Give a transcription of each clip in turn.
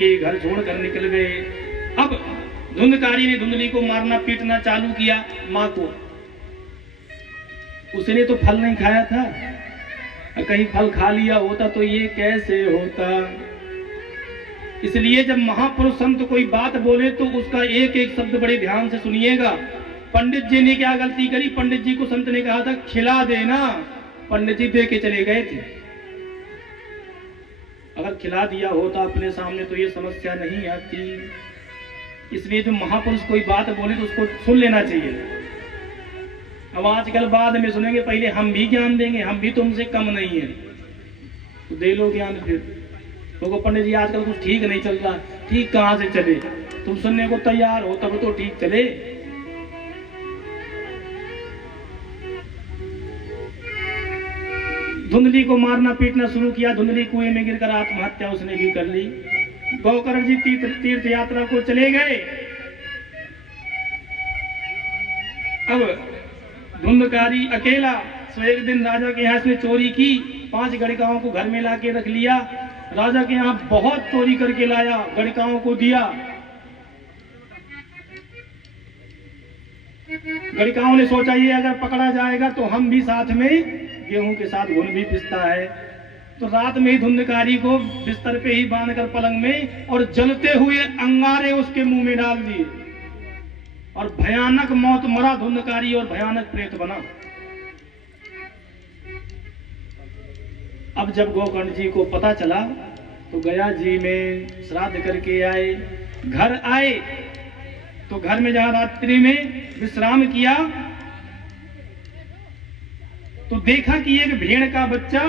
के घर छोड़कर निकल गए। अब धुंधकारी ने धुंधली को मारना पीटना चालू किया। माँ को उसने तो फल नहीं खाया था, कहीं फल खा लिया होता तो ये कैसे होता। इसलिए जब महापुरुष संत कोई बात बोले तो उसका एक एक शब्द बड़े ध्यान से सुनिएगा। पंडित जी ने क्या गलती करी? पंडित जी को संत ने कहा था खिला देना, पंडित जी दे के चले गए थे। अगर खिला दिया होता अपने सामने तो ये समस्या नहीं आती। इसलिए जो महापुरुष कोई बात बोले तो उसको सुन लेना चाहिए। अब आजकल बाद में सुनेंगे, पहले हम भी ज्ञान देंगे, हम भी तुमसे कम नहीं है, तो दे लो ज्ञान। फिर तो पंडित जी आजकल कुछ ठीक नहीं चल रहा। ठीक कहाँ से चले? तुम सुनने को तैयार हो तब तो ठीक चले। धुंधली को मारना पीटना शुरू किया। धुंधली कुएं में गिरकर आत्महत्या उसने भी कर ली। गोकर्ण जी तीर्थ यात्रा को चले गए। अब धुंधकारी अकेला। सो एक दिन राजा के यहाँ इसने चोरी की, 5 गणिकाओं को घर में लाके रख लिया। राजा के यहाँ बहुत चोरी करके लाया, गणिकाओं को दिया। गणिकाओं ने सोचा ये अगर पकड़ा जाएगा तो हम भी साथ में गेहूं के साथ घुन भी पिसता है। तो रात में ही धुंधकारी को बिस्तर पे ही बांधकर पलंग में और जलते हुए अंगारे उसके मुंह में डाल दिए और भयानक मौत मरा धुंधकारी और भयानक प्रेत बना। अब जब गोकर्ण जी को पता चला तो गया जी में श्राद्ध करके आए। घर आए तो घर में जहां रात्रि में विश्राम किया तो देखा कि एक भेड़ का बच्चा,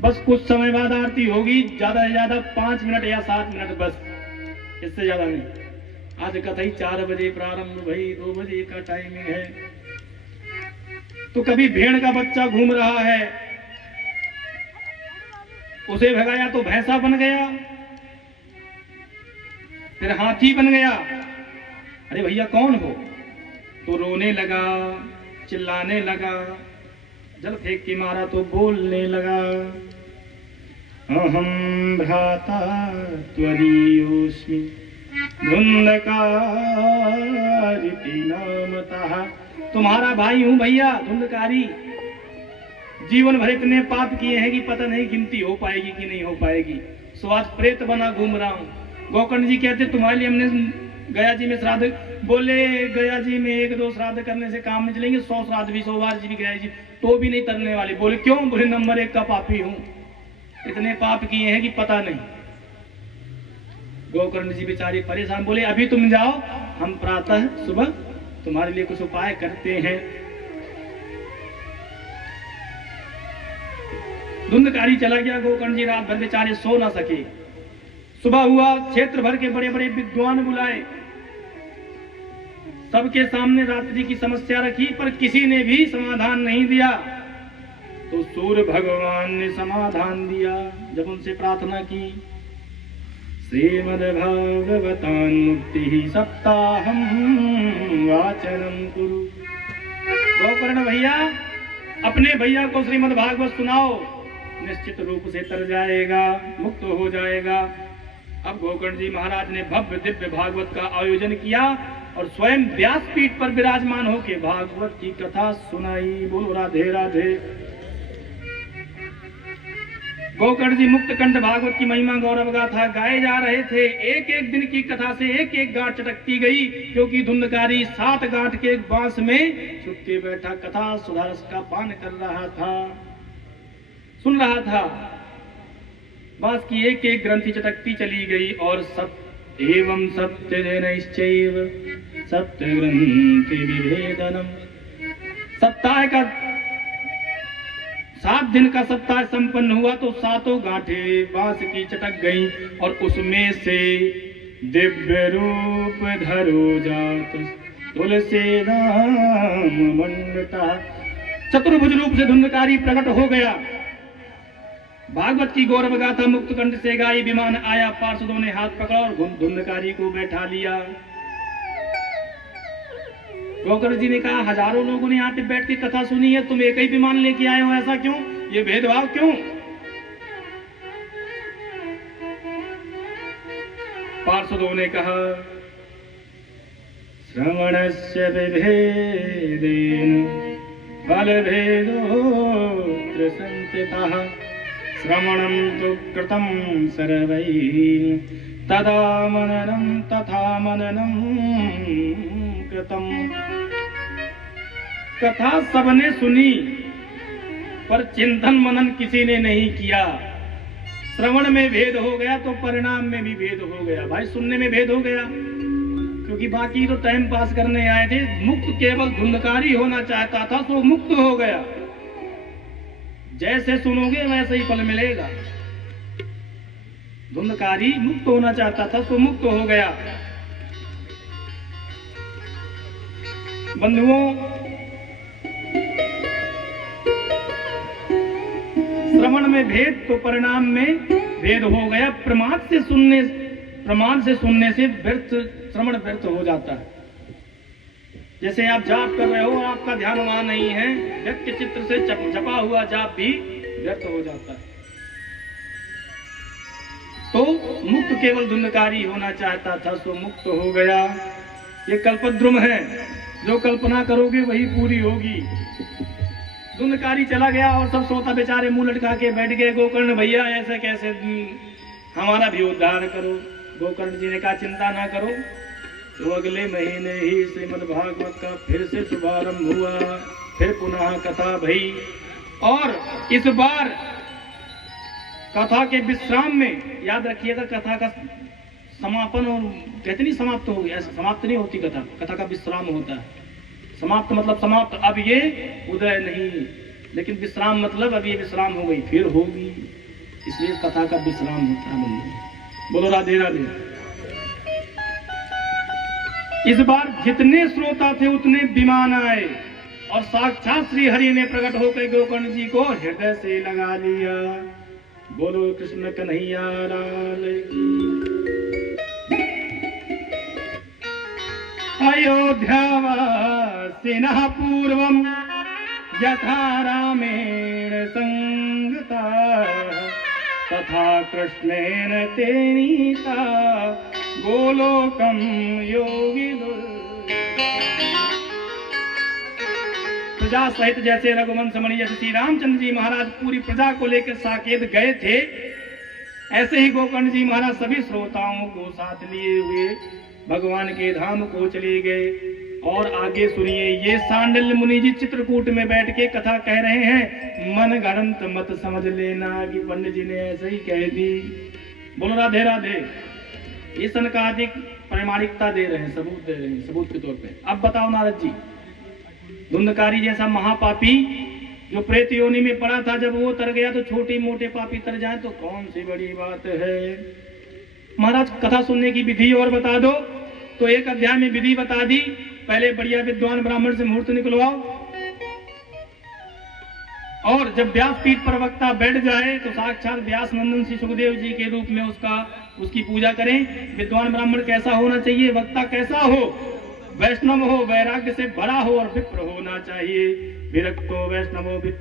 बस कुछ समय बाद आरती होगी, ज्यादा से ज्यादा 5 मिनट या 7 मिनट, बस इससे ज्यादा नहीं। आज कथा ही 4 बजे प्रारंभ भई, 2 बजे का टाइमिंग है। तो कभी भेड़ का बच्चा घूम रहा है, उसे भगाया तो भैंसा बन गया, फिर हाथी बन गया। अरे भैया कौन हो? तो रोने लगा, चिल्लाने लगा, जल फेंक के मारा तो बोलने लगा, अहम भ्राता त्वदीयोऽस्मि धुंधकारिति नामतः। तुम्हारा भाई हूं भैया धुंधकारी। जीवन भर इतने पाप किए हैं कि पता नहीं गिनती हो पाएगी कि नहीं हो पाएगी। सो आज प्रेत बना घूम रहा हूं। गोकर्ण जी कहते तुम्हारे लिए हमने गया जी में श्राद्ध, बोले गया जी में 1-2 श्राद्ध करने से काम नहीं चलेंगे, 100 श्राद्ध भी 100 बार जी भी गया जी तो भी नहीं तरने वाले। बोले क्यों? बोले नंबर 1 का पापी हूं, इतने पाप किए हैं कि पता नहीं। गोकर्ण जी बेचारे परेशान, बोले अभी तुम जाओ, हम प्रातः सुबह तुम्हारे लिए कुछ उपाय करते हैं। धुंधकारी चला गया। गोकर्ण जी रात भर बेचारे सो ना सके। सुबह हुआ, क्षेत्र भर के बड़े बड़े विद्वान बुलाए, सबके सामने रात्रि की समस्या रखी, पर किसी ने भी समाधान नहीं दिया। तो सूर्य भगवान ने समाधान दिया जब उनसे प्रार्थना की, श्रीमद्भागवतान् मुक्ति सप्ताहं वाचनं कुरु। गोकर्ण भैया अपने भैया को श्रीमद्भागवत सुनाओ, निश्चित रूप से तर जाएगा, मुक्त हो जाएगा। अब गोकर्ण जी महाराज ने भव्य दिव्य भागवत का आयोजन किया और स्वयं व्यासपीठ पर विराजमान होकर भागवत की कथा सुनाई। बोलो राधे राधे। गोकर्ण जी मुक्त कंठ भागवत की महिमा गौरव गाथा गाए जा रहे थे। एक एक दिन की कथा से एक एक गांठ चटकती गई, क्योंकि धुंधकारी 7 गांठ के एक बांस में छुप के बैठा कथा सुधारस का पान कर रहा था, सुन रहा था। बांस की एक एक ग्रंथि चटकती चली गई और एवं सत्य जनश्चैव सत्य ग्रंथि विभेदनम। सप्ताह का 7 दिन का सप्ताह संपन्न हुआ तो 7 गांठें बांस की चटक गईं और उसमें से दिव्य रूप धरो जात तुलसी राम मंडता। चतुर्भुज रूप से धुंधकारी प्रकट हो गया। भागवत की गौरव गाथा मुक्त कंठ से गाई। विमान आया, पार्षदों ने हाथ पकड़ा और धुंधकारी को बैठा लिया। गोकर्ण जी ने कहा हजारों लोगों ने यहाँ पे बैठ के कथा सुनी है, तुम एक ही विमान लेके आए हो, ऐसा क्यों? ये भेदभाव क्यों? पार्षदों ने कहा, श्रवणस्य विभेदेन फलभेदोऽत्र संस्थितः श्रवणं तु कृतं सर्वैः तदा मननं तथा मननं कृतं। कथा सबने सुनी पर चिंतन मनन किसी ने नहीं किया। श्रवण में भेद हो गया तो परिणाम में भी भेद हो गया। भाई सुनने में भेद हो गया क्योंकि बाकी तो टाइम पास करने आए थे, मुक्त केवल धुंधकारी होना चाहता था तो मुक्त हो गया। जैसे सुनोगे वैसे ही फल मिलेगा। धुंधकारी मुक्त होना चाहता था तो मुक्त हो गया। बंधुओं, श्रवण में भेद तो परिणाम में भेद हो गया। प्रमाण से सुनने से व्यर्थ श्रवण व्यर्थ हो जाता है। जैसे आप जाप कर रहे हो, आपका ध्यान वहां नहीं है, व्यक्ति चित्र से छपा हुआ जाप भी व्यर्थ हो जाता है। तो मुक्त केवल धुंधकारी होना चाहता था सो मुक्त हो गया। ये कल्पद्रुम है, जो कल्पना करोगे वही पूरी होगी। धुंधकारी चला गया और सब सोता बेचारे मुंह लटका के बैठ गए। गोकर्ण भैया ऐसे कैसे, हमारा भी उद्धार करो। गोकर्ण जी ने कहा, चिंता ना करो। तो अगले महीने ही श्रीमद् भागवत का फिर से शुभारंभ हुआ, फिर पुनः कथा भई। और इस बार कथा के विश्राम में, याद रखिएगा, कथा का समापन और कहते नहीं समाप्त हो गया, ऐसा समाप्त नहीं होती कथा, कथा का विश्राम होता है। समाप्त मतलब समाप्त, अब ये उदय नहीं, लेकिन विश्राम मतलब अब ये विश्राम हो गई, फिर होगी, इसलिए कथा का विश्राम होता है। बोलो राधे राधे। इस बार जितने श्रोता थे उतने विमान आए और साक्षात श्री हरि ने प्रकट होकर गोकर्ण जी को हृदय से लगा लिया। बोलो कृष्ण कन्हैया लाल की। अयोध्यावासिनः पूर्वं यथा रामेण संगता तथा कृष्णेन ते नीता गोलोकं योगी। प्रजा सहित जैसे रघुवंश मणि जैसे श्री रामचंद्र जी महाराज पूरी प्रजा को लेकर साकेत गए थे, ऐसे ही गोकर्ण जी महाराज सभी श्रोताओं को साथ लिए हुए भगवान के धाम को चले गए। और आगे सुनिए, ये सांडिल्य मुनि जी चित्रकूट में बैठ के कथा कह रहे हैं, मन गणंत मत समझ लेना कि पंडित जी ने ऐसे ही कह दी। बोलो राधे राधे। ये सनकादिक प्रामाणिकता दे रहे हैं, सबूत दे रहे हैं, सबूत के तौर पे। अब बताओ नारद जी, धुंधकारी जैसा महापापी जो प्रेत योनि में पड़ा था, जब वो तर गया तो छोटे मोटे पापी तर जाए तो कौन सी बड़ी बात है। महाराज कथा सुनने की विधि और बता दो। तो एक अध्याय में विधि बता दी। पहले बढ़िया विद्वान ब्राह्मण से मुहूर्त निकलवाओ और जब व्यासपीठ पर वक्ता बैठ जाए तो साक्षात व्यास नंदन श्री सुखदेव जी के रूप में उसकी पूजा करें। विद्वान ब्राह्मण कैसा होना चाहिए, वक्ता कैसा हो, वैष्णव हो, वैराग्य से भरा हो और विप्र होना चाहिए। विरक्तो वैष्णवो विप्र